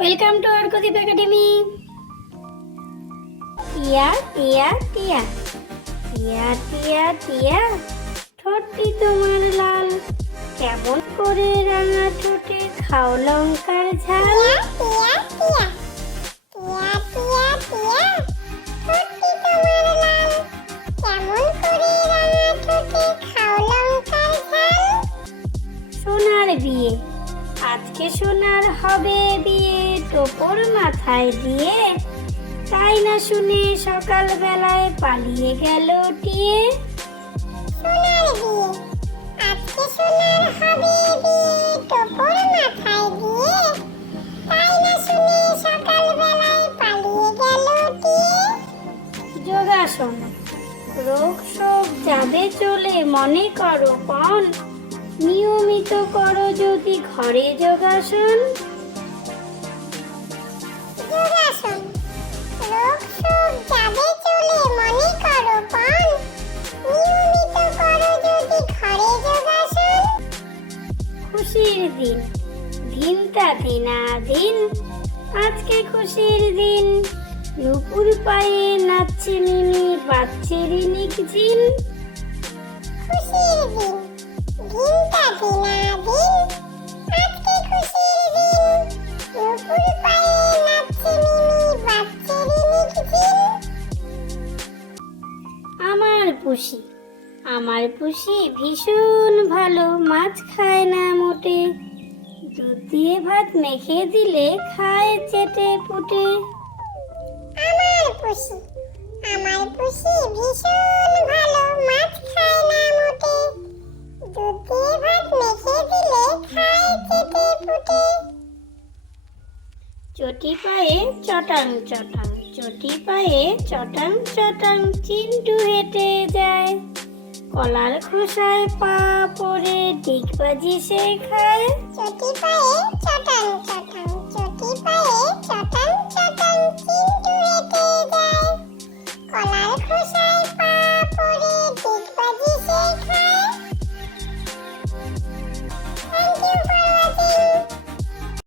Welcome to ArkoDeep Academy. টিয়া টিয়া টিয়া টিয়া টিয়া টিয়া ঠোঁটটি তোমার লাল, কেমন করে রাঙা ঠোঁটে খাও লঙ্কার ঝাল। টিয়া টিয়া টিয়া টিয়া টিয়া ঠোঁটটি তোমার লাল, কেমন করে রাঙা ঠোঁটে খাও লঙ্কার ঝাল। সোনার বিয়ে, আজকে সোনার হবে বিয়ে, টোপর মাথায় দিয়ে, তাই না শুনে সকাল বেলায় পালিয়ে গেল টিয়ে। সোনার বিয়ে, আজকে সোনার হবে বিয়ে, টোপর মাথায় দিয়ে, তাই না শুনে সকাল বেলায় পালিয়ে গেল টিয়ে। যোগাসন, রোগ শোক যাবে চলে, মনে করো পণ, নিয়মিত করো যদি ঘরে যোগাসন। যোগাসন, রোগ শোক যাবে চলে, মনে করো পণ, নিয়মিত করো যদি ঘরে যোগাসন। খুশির দিন, দিনটা দিনাদিন, আজকে খুশির দিন, নুপুর পায়ে নাচছে মিনি, বাজছে রিনিক জিন। খুশির দিন, দিনটা দিনাদিন, আজকে খুশির দিন, নুপুর পায়ে নাচছে মিমি, বাজছে রিনিক জিন। আমার পুষি ভীষণ ভালো, মাছ খায় না মোটে, দুধ দিয়ে ভাত মেখে দিলে খায় চেটে পুটে। আমার পুষি ভীষণ ভালো, মাছ খায় না মোটে, দুধ দিয়ে ভাত মেখে দিলে খায় চেটে পুটে। চটি পায়ে চটাং চটাং, চটি পায়ে চটাং চটাং, চিন্টু হেঁটে যায়, কলার খোসায় পা পড়ে ডিগবাজি সে খায়। চটি পায়ে